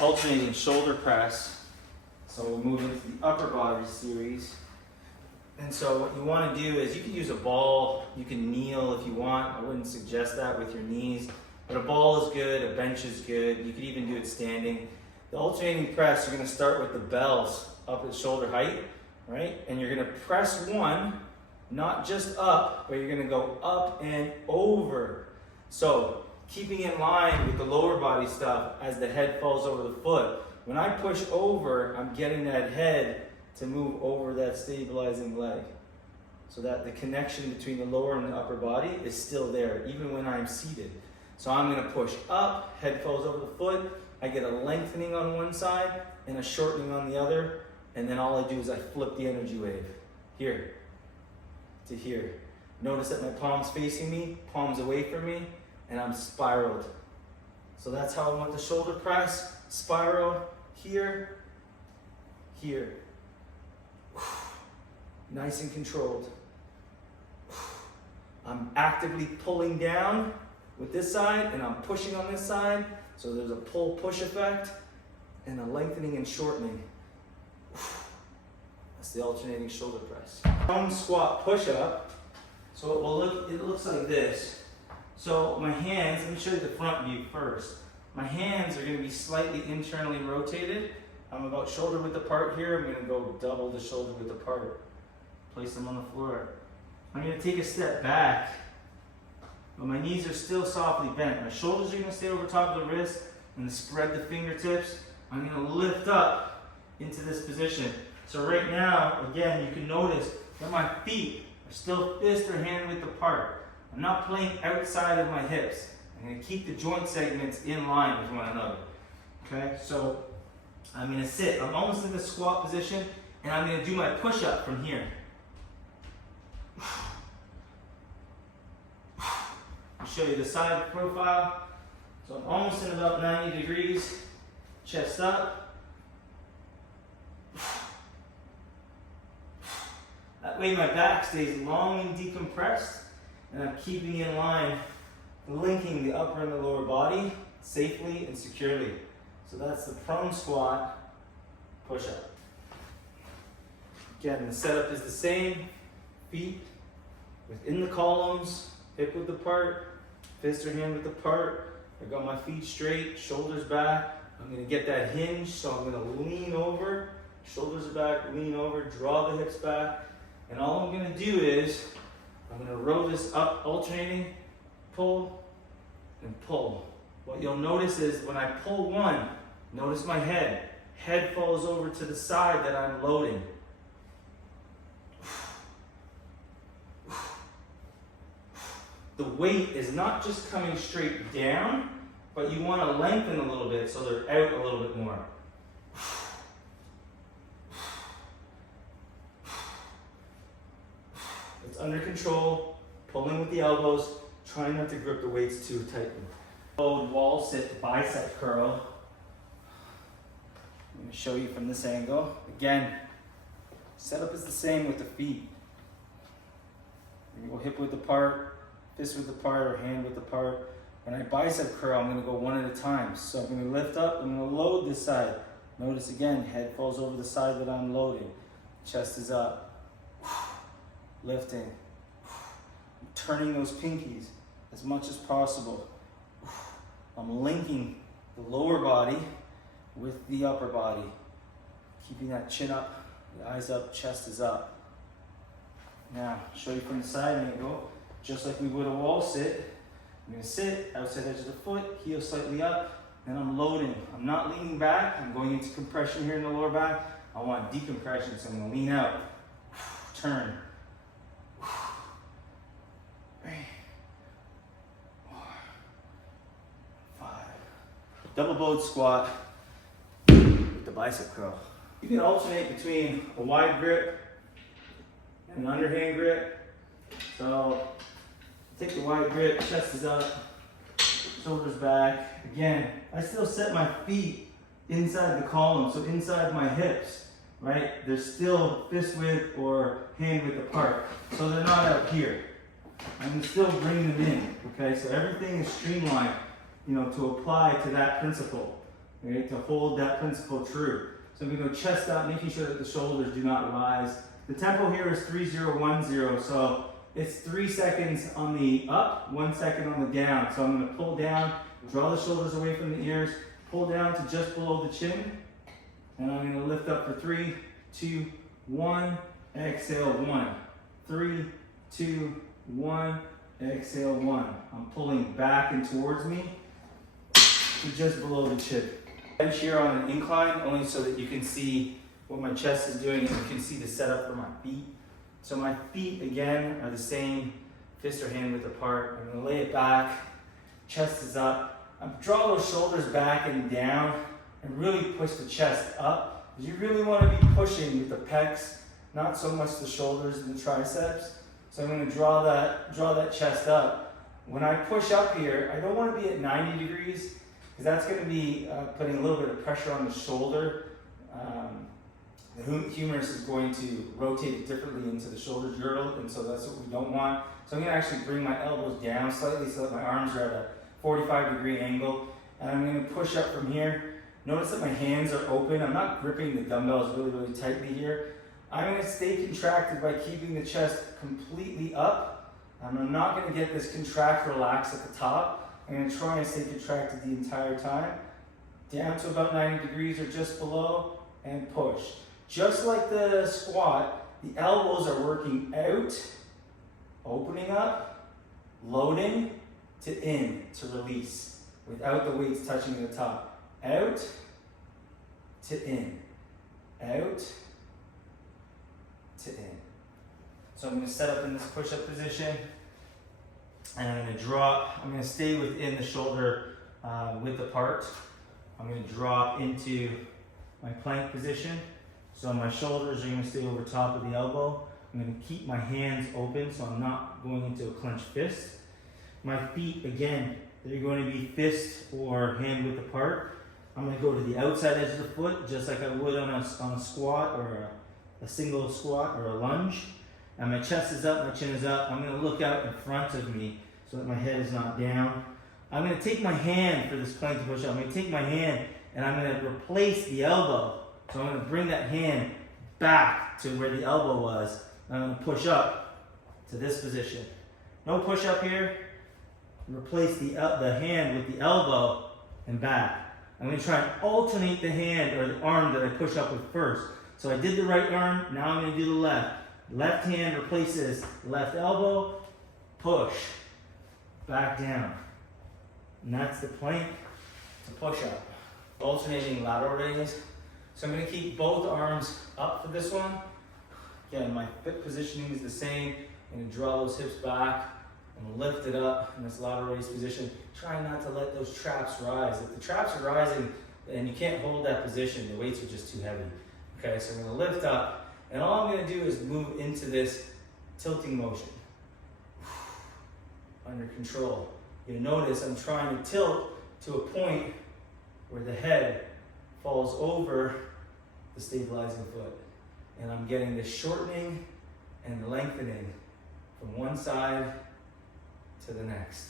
Alternating shoulder press. So we'll move into the upper body series. And so what you want to do is you can use a ball, you can kneel if you want. I wouldn't suggest that with your knees, but a ball is good, a bench is good. You could even do it standing. The alternating press, you're going to start with the bells up at shoulder height, right? And you're going to press one, not just up, but you're going to go up and over. So keeping in line with the lower body stuff as the head falls over the foot. When I push over, I'm getting that head to move over that stabilizing leg, so that the connection between the lower and the upper body is still there, even when I'm seated. So I'm gonna push up, head falls over the foot, I get a lengthening on one side and a shortening on the other, and then all I do is I flip the energy wave, here to here. Notice that my palm's facing me, palms away from me, and I'm spiraled. So that's how I want the shoulder press, spiral, here, here. Nice and controlled. I'm actively pulling down with this side and I'm pushing on this side. So there's a pull-push effect and a lengthening and shortening. That's the alternating shoulder press. Prone squat push-up. So it looks like this. So my hands, let me show you the front view first. My hands are going to be slightly internally rotated. I'm about shoulder width apart here. I'm going to go double the shoulder width apart. Place them on the floor. I'm going to take a step back, but my knees are still softly bent. My shoulders are going to stay over top of the wrist and spread the fingertips. I'm going to lift up into this position. So right now, again, you can notice that my feet are still fist or hand width apart. I'm not playing outside of my hips. I'm going to keep the joint segments in line with one another. Okay, so I'm going to sit. I'm almost in the squat position, and I'm going to do my push-up from here. I'll show you the side profile. So I'm almost in about 90 degrees. Chest up. That way my back stays long and decompressed, and I'm keeping in line, linking the upper and the lower body safely and securely. So that's the prone squat push-up. Again, the setup is the same. Feet within the columns, hip width apart, fist or hand width apart. I got my feet straight, shoulders back. I'm going to get that hinge, so I'm going to lean over, shoulders are back, lean over, draw the hips back. And all I'm going to do is, I'm going to row this up, alternating, pull, and pull. What you'll notice is when I pull one, notice my head. Head falls over to the side that I'm loading. The weight is not just coming straight down, but you want to lengthen a little bit so they're out a little bit more. It's under control, pulling with the elbows, trying not to grip the weights too tightly. Load wall sit bicep curl. I'm going to show you from this angle. Again, setup is the same with the feet. You go hip width apart, fist width apart, or hand width apart. When I bicep curl, I'm going to go one at a time. So I'm going to lift up, I'm going to load this side. Notice again, head falls over the side that I'm loading. Chest is up. Lifting. I'm turning those pinkies as much as possible. I'm linking the lower body with the upper body. Keeping that chin up, the eyes up, chest is up. Now, show you from the side angle, just like we would a wall sit. I'm going to sit, outside edge of the foot, heel slightly up, and I'm loading. I'm not leaning back, I'm going into compression here in the lower back. I want decompression, so I'm going to lean out, turn. 3, 4, 5. Double bowed squat with the bicep curl. You can alternate between a wide grip and an underhand grip. So take the wide grip, chest is up, shoulders back. Again, I still set my feet inside the column, so inside my hips, right? They're still fist width or hand width apart, so they're not out here. I can still bring them in, okay? So everything is streamlined, you know, to apply to that principle. okay, to hold that principle true. So I'm gonna go chest up, making sure that the shoulders do not rise. The tempo here is 3-0-1-0, so it's 3 seconds on the up, 1 second on the down. So I'm gonna pull down, draw the shoulders away from the ears, pull down to just below the chin, and I'm gonna lift up for 3, 2, 1, exhale 1. 3, 2, 1, exhale 1. I'm pulling back and towards me to just below the chin. Bench here on an incline, only so that you can see what my chest is doing and you can see the setup for my feet. So my feet, again, are the same, fist or hand width apart. I'm gonna lay it back, chest is up. Draw those shoulders back and down and really push the chest up. You really wanna be pushing with the pecs, not so much the shoulders and the triceps. So I'm gonna draw that chest up. When I push up here, I don't wanna be at 90 degrees, because that's gonna be putting a little bit of pressure on the shoulder. The humerus is going to rotate differently into the shoulder girdle, and so that's what we don't want. So I'm gonna actually bring my elbows down slightly so that my arms are at a 45-degree angle, and I'm gonna push up from here. Notice that my hands are open. I'm not gripping the dumbbells really, really tightly here. I'm gonna stay contracted by keeping the chest completely up. I'm not gonna get this contract relax at the top. I'm gonna try and stay contracted the entire time. Down to about 90 degrees or just below, and push. Just like the squat, the elbows are working out, opening up, loading, to in, to release, without the weights touching the top. Out, to in, out, to in. So I'm gonna set up in this push-up position, and I'm gonna drop. I'm gonna stay within the shoulder width apart. I'm gonna drop into my plank position. So my shoulders are gonna stay over top of the elbow. I'm gonna keep my hands open so I'm not going into a clenched fist. My feet, again, they're going to be fist or hand width apart. I'm gonna go to the outside edge of the foot, just like I would on a squat or a single squat or a lunge. And my chest is up, my chin is up. I'm gonna look out in front of me so that my head is not down. I'm gonna take my hand for this plank to push up. I'm gonna take my hand and I'm gonna replace the elbow. So I'm gonna bring that hand back to where the elbow was. I'm gonna push up to this position. No push up here. Replace the hand with the elbow and back. I'm gonna try and alternate the hand or the arm that I push up with first. So I did the right arm, now I'm gonna do the left. Left hand replaces left elbow, push, back down. And that's the plank to push up. Alternating lateral raise. So I'm gonna keep both arms up for this one. Again, my foot positioning is the same. I'm gonna draw those hips back and lift it up in this lateral raise position. Try not to let those traps rise. If the traps are rising and you can't hold that position, the weights are just too heavy. Okay, so I'm gonna lift up, and all I'm gonna do is move into this tilting motion. Under control. You'll notice I'm trying to tilt to a point where the head falls over the stabilizing foot. And I'm getting the shortening and lengthening from one side to the next.